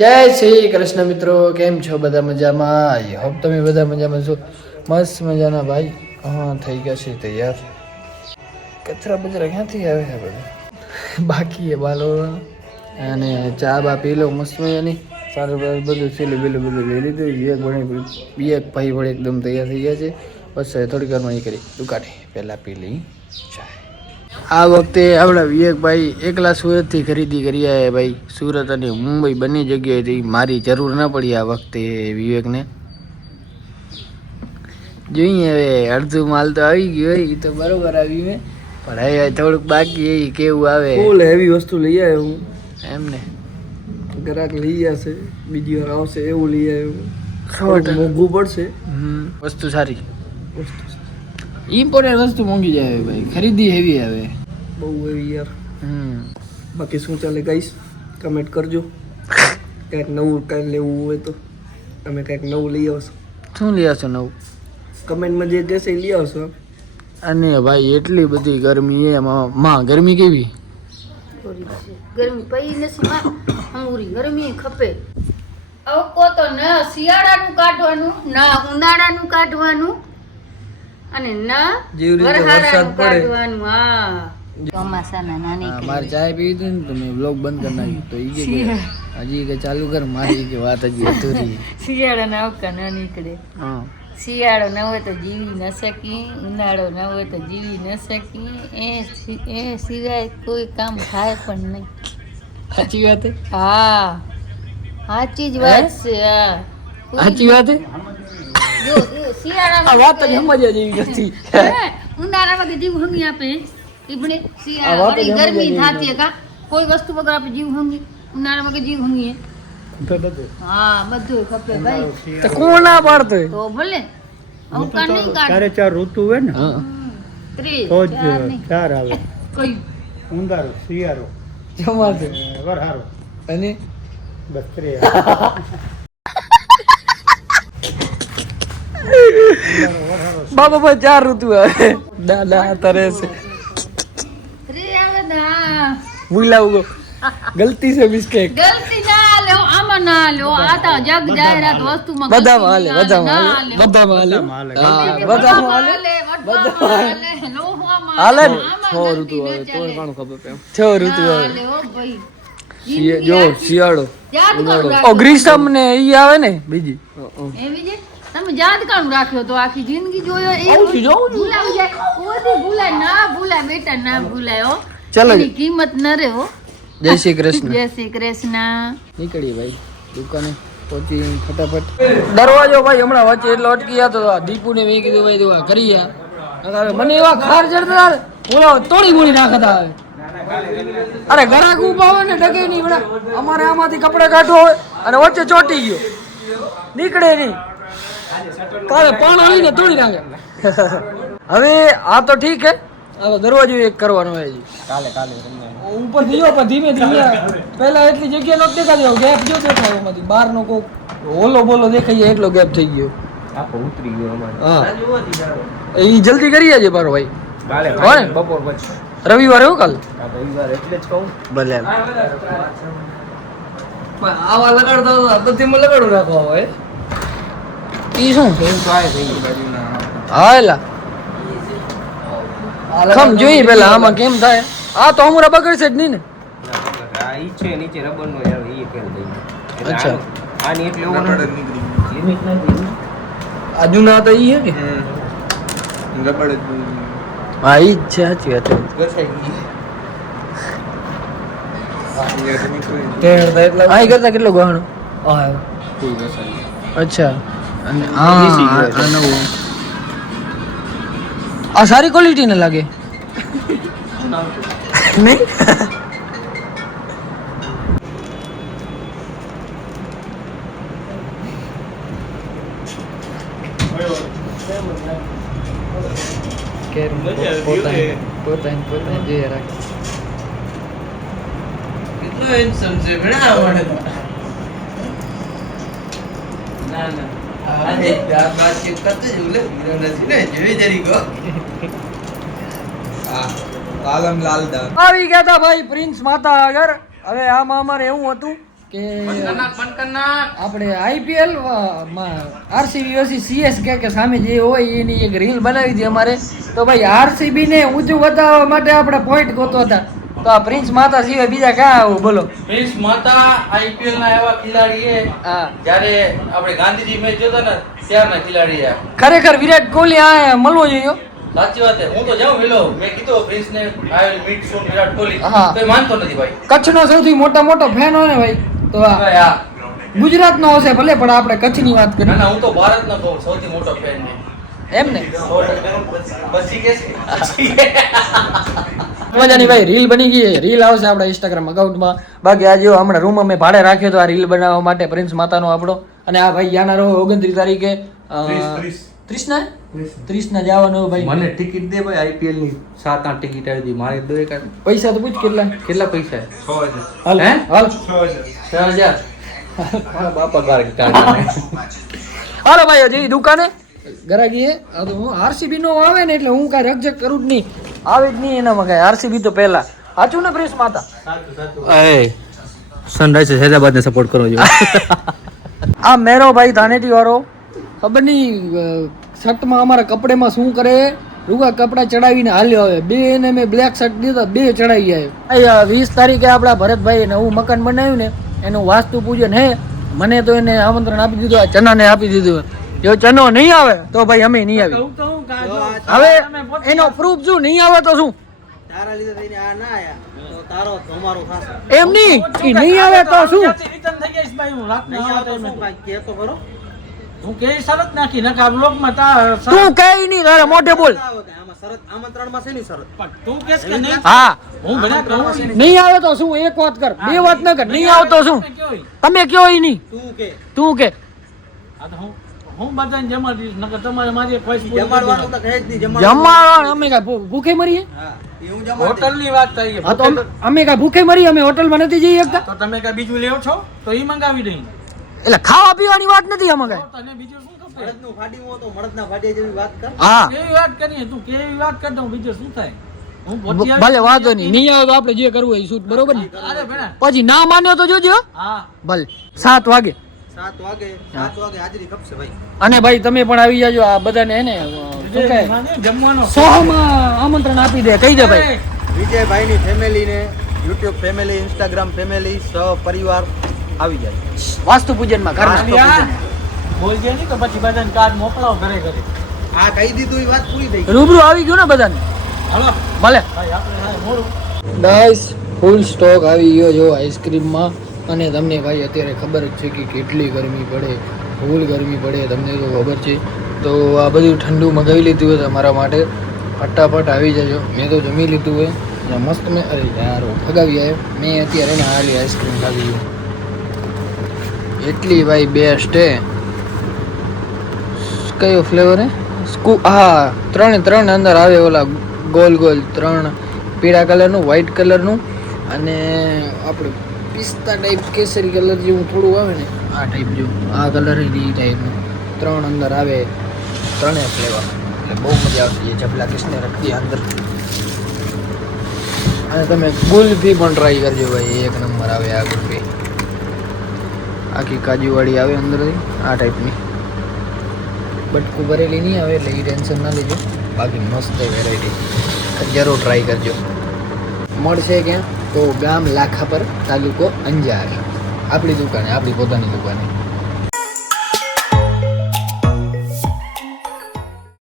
જય શ્રી કૃષ્ણ મિત્રો, કેમ છો? બધા મજામાં? આઈ હોપ તમે બધા મજામાં છો. મસ્ત મજાના ભાઈ. હા, થઈ ગયા છે તૈયાર. કચરા બચરા ક્યાંથી આવે છે બધા? બાકી એ બાલો અને ચા બા પી લો મસ્ત મજાની. સારું બધું છેલ્લું બધું લઈ લીધું. એક ભાઈ વડે એકદમ તૈયાર થઈ ગયા છે. બસ થોડીક વારમાં એ કરી દુકાને પહેલાં પી લઈ ચા. આ વખતે આપણા વિવેકભાઈ એકલા સુરતથી ખરીદી કરી આવ્યા ભાઈ. સુરત અને મુંબઈ બંને જગ્યાએથી મારી જરૂર ના પડી આ વખતે વિવેકને. જોઈએ હવે અડધું માલ તો આવી ગયો હોય, એ તો બરોબર આવ્યું મેં, પણ હવે થોડુંક બાકી એ કેવું આવે. ફૂલ હેવી વસ્તુ લઈ આવ્યો હું એમને ગ્રાહક લઈ જશે, બીજી વાર આવશે એવું લઈ આવ્યો. મોંઘું પડશે. વસ્તુ સારી. ઇમ્પોર્ટન્ટ વસ્તુ મોંઘી જાય ભાઈ, ખરીદી હેવી આવે બહુ હેવી યાર. બાકી શું ચાલે ગાઈસ, કમેન્ટ કરજો. કંઈક નવું કંઈક લેવું હોય તો તમે કંઈક નવું લઈ આવશો. શું લઈ આવશો નવું? કમેન્ટમાં જે કહેશે એ લઈ આવશો. અને ભાઈ એટલી બધી ગરમી એમાં ગરમી કેવી? ગરમી પઈ નથી માં હમુરી ગરમી ખપે. અવકો તો ન શિયાળાનું કાઢવાનું, ના ઉનાળાનું કાઢવાનું, અને ના જેવી રીતે વરસાદ વરહાળાનું પડે. કાઢવાનું. હા, ચોમાસાના નાની મારે ચાય પીવી હતી ને તો મેં બ્લોગ બંધ કરી નાખ્યું. તો ઈ કે હજી કે ચાલુ કર, મારી કે વાત હજી અધૂરી. શિયાળાના અવકા ન નીકળે. હા, શિયાળો ન હોય તો જીવી ન શકી, ઉનાળો ન હોય તો જીવી ન શકી, એ સિવાય કોઈ કામ થાય પણ નહીં. સાચી વાત હે? હા, સાચી જ વાત છે. હા, સાચી વાત હે? જો શિયાળામાં આ વાત જ સમજ્યા જેવી નથી. ઉનાળામાં કે જીવ હંગી આપે ઈબડે, આ વાત જ શિયાળામાં સમજ્યા ગરમી જેવી થાતી કા કોઈ વસ્તુ વગર આપણે જીવ હંગી. ઉનાળામાં કે જીવ હંગી. હા, બધું ખપે ભાઈ. તો કોણ ના પાડતો હોય? તો ભલે અવકા નહીં કાઢ. ચારે ચાર ઋતુ હોય ને ત્રીસ તો જ ચાર નહીં. ચાર આવે. કયું? ઉંધારો, શિયાળો, જમાશે વરહારો, અને બસ ત્રે. બાબા ભાઈ ચાર ઋતુ આવે. દાદા તરે છે ત્રીસ આવે ને. હા, ભૂલાવું ગલતી છે મિસ્ટેક. ગલતી ના લ્યો, આમાં ના લ્યો. આ તો જગ જાહેરાત વસ્તુમાં બધામાં હાલે, ગલતી ના બધામાં લ્યો. હાલે, બધામાં હાલે. હાલે. હા, બધામાં બધામાં હાલે. હાલે, વટવામાં હાલે, લોહામાં હાલે ને? આમાં છ ઋતુ ગલતી ન આવે ચાલે. છ ઋતુ ના આવે. લ્યો ભાઈ. જો શિયાળો, યાદ કરું ઓ રાખ્યો. ગ્રીષ્મ ને ઈ આવે ને બીજી. એવી છે? તમે યાદ કામ રાખ્યો તો આખી જિંદગી જોયો એ આવું છું, જોઉં છું. ભૂલાઈ જાય. કોઈ દી ભૂલાય ના, ભૂલાય બેટા, ના ભૂલાય હો. ચાલો એની કિંમત ન રહે હો. જય શ્રી કૃષ્ણ. જય શ્રી કૃષ્ણ. નીકળીએ ભાઈ દુકાને પહોંચી ફટાફટ. દરવાજો ભાઈ હમણાં વચ્ચે એટલો અટકી ગયા તો દીપુ ને મેં કીધું ભાઈ તું આ કરી યા. મને એવા ખાર ચડતા બોલો તોડી મોડી નાખતા આવે. અરે ઘરાક ઉભા હોય ને ડગે નહીં બડા. અમારે આમાંથી કપડા કાઢવો હોય અને વચ્ચે ચોટી ગયો નીકળે નહીં. કાલે પાણો લઈને તોડી નાખે. હવે આ તો ઠીક હે, આ તો દરવાજો એક કરવાનો હોય છે. ઉપર થયો પણ ધીમે ધીમે પહેલા એટલી જગ્યા નો દેખાતો ગેપ જો દેખાય એમાંથી બહારનો કોક હોલો બોલો દેખાય એટલો ગેપ થઈ ગયો. ઉતરી ગયો અમારે. હા, એ જલ્દી કરી આજે મારો ભાઈ. કાલે બપોર પછી રવિવારે હો કાલ. રવિવાર એટલે જ કહું. ભલે આવા લગાડતા હતા બધી માં લગાડું રાખવા હોય. ઈ શું હા એલા ખમ જોઈ પેલા આમાં કેમ થાય. આ તો હમણાં બગડશે જ નહીં ને. આ ઈ છે નીચે રબર નો યાર ઈ કેમ થઈ એટલે અચ્છા. આની એટલે ઓવર લિમિટ નથી. આ જૂના હતા ઈ હે કે રબર હા ઈ જ છે સાચી વાત. આ કરતા કેટલો ગહણો? અચ્છા. અને આ નવું. આ સારી ક્વોલિટી ને લાગે નહીં. પોતાની જોઈએ રાખે. કેટલો હેન્ડસમ છે ભણા આવડે. ના ના આજે આ બાત ચેક કરતે જ ઉલે હીરો નથી ને જોઈ જરી ગો. હા આલમ લાલ દા આવી ગયા તા ભાઈ પ્રિન્સ માતા આગળ. હવે આમાં અમારે એવું હતું કે આપણે IPL RCB versus CSK કે સામે જે હોય એની એક રીલ બનાવી હતી અમારે. તો ભાઈ RCB ને ઊંચું બતાવવા માટે આપણે પોઈન્ટ ગોતો હતા. તો આ પ્રિન્સ માતા સિવાય બીજા ક્યાં આવું બોલો? પ્રિન્સ માતા IPL ના એવા ખેલાડી છે હા, જ્યારે આપણે ગાંધીજી મેચ જોતા ને ત્યારના ખેલાડી છે. ખરેખર વિરાટ કોહલી આ મળવો જોઈએ. સાચી વાત છે. હું તો જાઉં વેલો, મેં કીધું પ્રિન્સ ને આઈ વિલ મીટ સૂન વિરાટ કોહલી. હા. તો એ માનતો નથી ભાઈ. કચ્છનો સૌથી મોટો ફેન હોય ને ભાઈ તો આ ભાઈ આ ગુજરાતનો હશે ભલે, પણ આપણે કચ્છની વાત ના કરીએ ના, હું તો ભારતનો કહું સૌથી મોટો ફેન છે. એમ ને. પછી કે મજાની ભાઈ રીલ બની ગઈ. રીલ આવશે આપણા ઇન્સ્ટાગ્રામ અકાઉન્ટમાં. બાકી આજે હમણાં રૂમ અમે ભાડે રાખ્યો તો આ રીલ બનાવવા માટે પ્રિન્સ માતાનો આપણો. અને આ ભાઈ યાના રહો 29 તારીખે 30 ના જવાનું ભાઈ. મને ટિકિટ દે ભાઈ, IPL ની 7-8 ટિકિટ આવી હતી મારે. દો એક પૈસા તો પૂછ કેટલા પૈસા? 6000. હાલ હે હાલ 6000. બાપા ગાર હાલો ભાઈ હજી દુકાને ગરાગી હે. આ તો હું RCB નો આવે ને એટલે હું કાંઈ રકજક કરું જ નહીં, આવે જ નહીં એનામાં કાંઈ. RCB તો પહેલા સાચું ને પ્રિન્સ માતા? સનરાઈઝર્સ હૈદરાબાદ ને સપોર્ટ કરો છો. આ મેરો ભાઈ ધાનેટી વાળો ખબર નહીં શર્ટમાં અમારા કપડેમાં શું કરે, રૂગા કપડા ચડાવીને હાલ્યો આવે. બે ને મેં બ્લેક શર્ટ દીધા, બે ચડાવી આવ્યો. 20 તારીખે આપણા ભરતભાઈ નવું મકાન બનાવ્યું ને એનું વાસ્તુ પૂજન હે. મને તો એને આમંત્રણ આપી દીધું, આ ચનાને આપી દીધું. જો ચનો નહીં આવે તો ભાઈ અમે નહીં આવી. હવે એનો પ્રૂફ શું? નહીં આવે તો શું? તારા લીધે થઈને આ ના આયા તો તારો તમારો થાશે. એમ નહીં, ઈ નહીં આવે તો શું? રિટર્ન થઈ ગઈશ ભાઈ, હું રાત નહીં આવતો શું કાઈ કે તો કરો. હું કે શરત નાખી નકા બ્લોગમાં તા તું કઈ નહીં, તારે મોઢે બોલ. આમાં શરત આમંત્રણમાં શેની શરત? પણ તું કેસ કે નહીં? હા, હું ભલે કહું નહીં આવે તો શું? એક વાત કર, બે વાત ન કર. નહીં આવે તો શું? તમે કયો ઈ નહીં, તું કે આ તો હું બધાને જમાડીશ નકર તમારે મારી ખોઈશ પૂરી જમાડવાનું તો કહે જ નહીં. જમવાનું અમે કાંઈ ભૂખે મરીએ? હા એ હું જમાડ હોટલની વાત થઈ હા તો અમે કાંઈ ભૂખે મરીએ? અમે હોટલમાં નથી જઈ શકતા? તો તમે કઈ બીજું લેવો છો તો ઈ મંગાવી દઈ. એટલે ખાવા પીવાની વાત નથી આમાં કાંઈ. તને બીજું શું ખબર? મળદનું ફાડ્યું હોય તો મળદના ફાડ્યા જેવી વાત કર. હા કેવી વાત કરીએ તું, કેવી વાત કર દઉં, બીજું શું થાય? હું ભલે વાંધો નહીં, નહીં આવે તો આપણે જે કરવું હોય એ શૂટ, બરોબર ને? અરે ભેણા પછી ના માન્યો તો જોજો. હા ભલે 7 વાગે. 7 વાગે હાજરી ખપશે ભાઈ. અને ભાઈ તમે પણ આવી જાજો. આ બધાને હે ને શું કહે જમવાનો સોહમાં આમંત્રણ આપી દે, કહી દે ભાઈ. વિજયભાઈની ફેમિલીને YouTube ફેમિલી, Instagram ફેમિલી, સહપરિવાર આવી જાય. વાસ્તુ પૂજનમાં ઘરમાં બોલજે નહીં તો પછી બધાને કાર્ડ મોકલાવો ઘરે ઘરે. આ કહી દીધું એ વાત પૂરી થઈ ગઈ. રૂબરૂ આવી ગયું ને બધાને. હાલો ભલે ભાઈ આપણે હા મોડું ગાઈસ, ફૂલ સ્ટોક આવી ગયો જો આઈસ્ક્રીમમાં. અને તમને ભાઈ અત્યારે ખબર જ છે કે કેટલી ગરમી પડે, ફૂલ ગરમી પડે, તમને તો ખબર છે. તો આ બધું ઠંડુ મગાવી લીધું હોય તમારા માટે. ફટાફટ આવી જજો. મેં તો જમી લીધું હોય અને મસ્ત મેં અરે યાર ફગાવી આવ્યો. મેં અત્યારે ને હાલી આઈસ્ક્રીમ ખાધી એટલી ભાઈ બેસ્ટ હે. કયો ફ્લેવર હે? હા, 3 અંદર આવે. ઓલા ગોલ 3 પીળા કલરનું, વ્હાઈટ કલરનું અને આપણે પિસ્તા ટાઈપ કેસરી કલર જેવું થોડું આવે ને આ ટાઈપ જેવું. આ કલર એ ટાઈપનું 3 અંદર આવે. 3 ફ્લેવર એટલે બહુ મજા આવશે. એ જબલા કિસને રખી અંદર. અને તમે ગુલ્ફી પણ ટ્રાય કરજો ભાઈ, એક નંબર આવે આ ગુલ્ફી. આખી કાજુવાળી આવે અંદરથી આ ટાઈપની. બટકું ભરેલી નહીં આવે એટલે એ ટેન્શન ના લેજો. બાકી મસ્ત વેરાયટી, જરૂર ટ્રાય કરજો. મળશે ક્યાં? તો ગામ લાખા પર, તાલુકો અંજાર. આપણી દુકાને, આપણી પોતાની દુકાને.